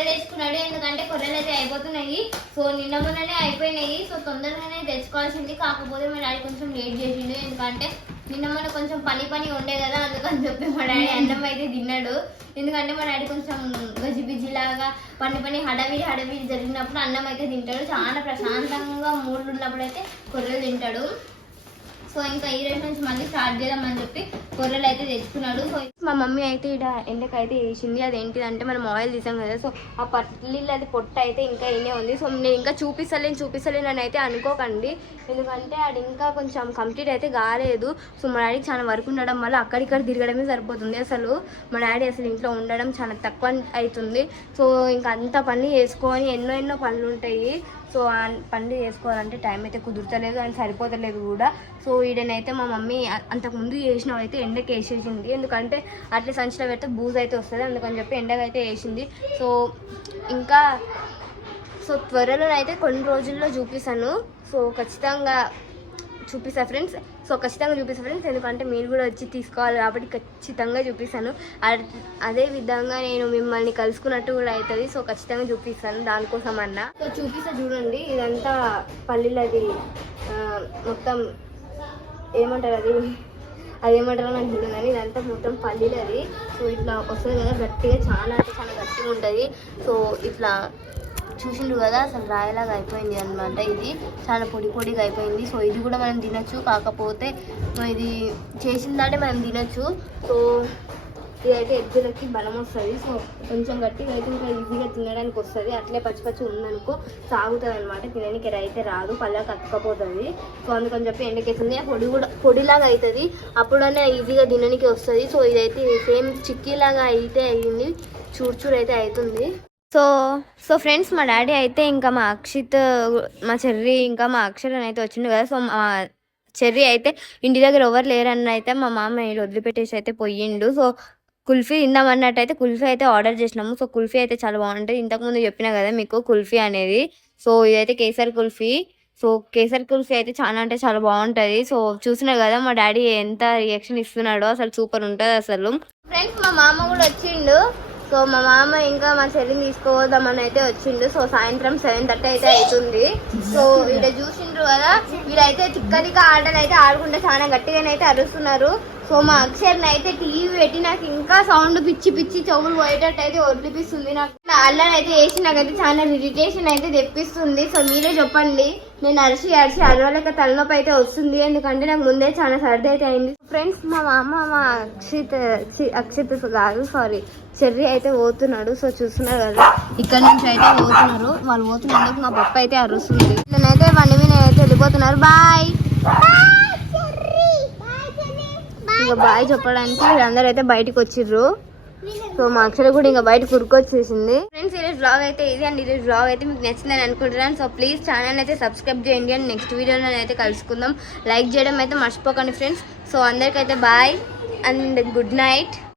కొర్రెలు తెచ్చుకున్నాడు. ఎందుకంటే కొర్రెలు అయితే అయిపోతున్నాయి. సో నిన్న మొన్ననే అయిపోయినాయి. సో తొందరగానే తెచ్చుకోవాల్సింది. కాకపోతే మా డాడీ కొంచెం లేట్ చేసిండు. ఎందుకంటే నిన్న మొన్న కొంచెం పని పని ఉండే కదా అందుకని చెప్పి మా డాడీ అన్నం అయితే తిన్నాడు. ఎందుకంటే మా డాడీ కొంచెం గజిబిజి లాగా పని పని హడవిడి హడవిడి జరిగినప్పుడు అన్నం అయితే తింటాడు. చాలా ప్రశాంతంగా మూడు ఉన్నప్పుడు అయితే కొర్రెలు తింటాడు. సో ఇంకా ఈ రోజు నుంచి మళ్ళీ స్టార్ట్ చేద్దామని చెప్పి కూరలు అయితే తెచ్చుకున్నాడు. సో మా మమ్మీ అయితే ఇక్కడ ఎండకైతే వేసింది. అది ఏంటిదంటే మనం ఆయిల్ తీసాం కదా సో ఆ పల్లీలు అది పొట్ట అయితే ఇంకా ఏనే ఉంది. సో నేను ఇంకా చూపిస్తలేను చూపిస్తలేను అని అయితే అనుకోకండి. ఎందుకంటే అది ఇంకా కొంచెం కంప్లీట్ అయితే కాలేదు. సో మా డాడీకి చాలా వర్క్ ఉండడం వల్ల అక్కడిక్కడ తిరగడమే సరిపోతుంది అసలు. మా డాడీ అసలు ఇంట్లో ఉండడం చాలా తక్కువ అవుతుంది. సో ఇంకా అంత పని చేసుకొని ఎన్నో ఎన్నో పనులు ఉంటాయి. సో ఆ పనులు చేసుకోవాలంటే టైం అయితే కుదురుతలేదు అని సరిపోతలేదు కూడా. సో ఈడనైతే మా మమ్మీ అంతకుముందు చేసిన అయితే ఎండకి వేసేసింది. ఎందుకంటే అట్లా సంచిలో పెడితే బూజ్ అయితే వస్తుంది. అందుకని చెప్పి ఎండకైతే వేసింది. సో ఇంకా సో త్వరలో అయితే కొన్ని రోజుల్లో చూపిస్తాను. సో ఖచ్చితంగా చూపిస్తా ఫ్రెండ్స్. సో ఖచ్చితంగా చూపిస్తా ఫ్రెండ్స్. ఎందుకంటే మీరు కూడా వచ్చి తీసుకోవాలి కాబట్టి ఖచ్చితంగా చూపిస్తాను. అదే విధంగా నేను మిమ్మల్ని కలుసుకున్నట్టు కూడా అవుతుంది సో ఖచ్చితంగా చూపిస్తాను దానికోసం అన్న. సో చూపిస్తా చూడండి. ఇదంతా పల్లీలది మొత్తం ఏమంటారు అది? అది ఏమంటారో నాకు తెలియదు కానీ ఇదంతా మొత్తం పల్లీలది. సో ఇట్లా వస్తుంది కదా గట్టిగా చాలా అంటే చాలా గట్టిగా ఉంటుంది. సో ఇట్లా చూసిండు కదా అసలు రాయలాగా అయిపోయింది అనమాట ఇది. చాలా పొడి పొడిగా అయిపోయింది. సో ఇది కూడా మనం తినచ్చు కాకపోతే ఇది చేసిన దాటే మనం తినచ్చు. సో ఇదైతే ఎగ్గులకి బలం వస్తుంది. సో కొంచెం గట్టిగా అయితే ఇంకా ఈజీగా తినడానికి వస్తుంది. అట్లే పచ్చి పచ్చి ఉందనుకో సాగుతుంది అనమాట తినడానికి అయితే రాదు. పళ్ళకి అతుకపోతుంది సో అందుకని చెప్పి ఎండకేస్తుంది పొడి కూడా పొడిలాగా అవుతుంది అప్పుడనే ఈజీగా తినడానికి వస్తుంది. సో ఇదైతే సేమ్ చిక్కీలాగా అయితే అయ్యింది చూడ్చూడు అయితే అవుతుంది సో సో ఫ్రెండ్స్ మా డాడీ అయితే ఇంకా మా అక్షిత్ మా చెర్రి ఇంకా మా అక్షరన్ అయితే వచ్చిండు కదా. సో మా చెర్రి అయితే ఇంటి దగ్గర ఎవరు లేరని అయితే మా మామ ఈడ వదిలిపెట్టేసి అయితే పోయిండు. సో కుల్ఫీ తిందామన్నట్టు అయితే కుల్ఫీ అయితే ఆర్డర్ చేసినాము. సో కుల్ఫీ అయితే చాలా బాగుంటుంది. ఇంతకుముందు చెప్పిన కదా మీకు కుల్ఫీ అనేది. సో ఇదైతే కేసర్ కుల్ఫీ. సో కేసర్ కుల్ఫీ అయితే చాలా అంటే చాలా బాగుంటుంది. సో చూసినా కదా మా డాడీ ఎంత రియాక్షన్ ఇస్తున్నాడో అసలు సూపర్ ఉంటుంది అసలు. ఫ్రెండ్స్ మా మామ కూడా వచ్చిండు. సో మా మామ ఇంకా మా చెల్లిని తీసుకోవద్దామని అయితే వచ్చిండు. సో సాయంత్రం సెవెన్ థర్టీ అయితే అవుతుంది. సో వీడ చూసిండ్రు కదా వీడైతే చిక్కదిగా ఆటలు అయితే ఆడుకుంటే చాలా గట్టిగానైతే అరుస్తున్నారు. సో మా అక్షర్ని అయితే టీవీ పెట్టి నాకు ఇంకా సౌండ్ పిచ్చి పిచ్చి చెవులు పోయేటట్టు అయితే వదిలిపిస్తుంది నాకు అల్లరి అయితే వేసి నాకైతే చాలా ఇరిటేషన్ అయితే తెప్పిస్తుంది. సో మీరే చెప్పండి నేను అరిసి అరిసి అరవలేక తలనొప్పి అయితే వస్తుంది. ఎందుకంటే నాకు ముందే చాలా సర్ది అయితే అయింది. ఫ్రెండ్స్ మా మామ మా అక్షిత్ అక్షిత్ కాదు సారీ చెర్రీ అయితే పోతున్నాడు. సో చూస్తున్నారు కదా ఇక్కడ నుంచి అయితే పోతున్నారు. వాళ్ళు పోతున్నందుకు మా పప్ప అయితే అరుస్తుంది. నేనైతే వండి మీద వెళ్ళిపోతున్నారు. బాయ్ ఇంకా బాయ్ చెప్పడానికి వీళ్ళందరూ అయితే బయటకు వచ్చిర్రు. సో మా అక్షర కూడా ఇంకా బయట కురుకొచ్చేసింది. ఫ్రెండ్స్ ఈరోజు బ్లాగ్ అయితే ఇది అండ్. ఈరోజు బ్లాగ్ అయితే మీకు నచ్చిందని అనుకుంటున్నాను. సో ప్లీజ్ ఛానల్ అయితే సబ్స్క్రైబ్ చేయండి. అండ్ నెక్స్ట్ వీడియోలో అయితే కలుసుకుందాం. లైక్ చేయడం అయితే మర్చిపోకండి ఫ్రెండ్స్ సో అందరికైతే బాయ్ అండ్ గుడ్ నైట్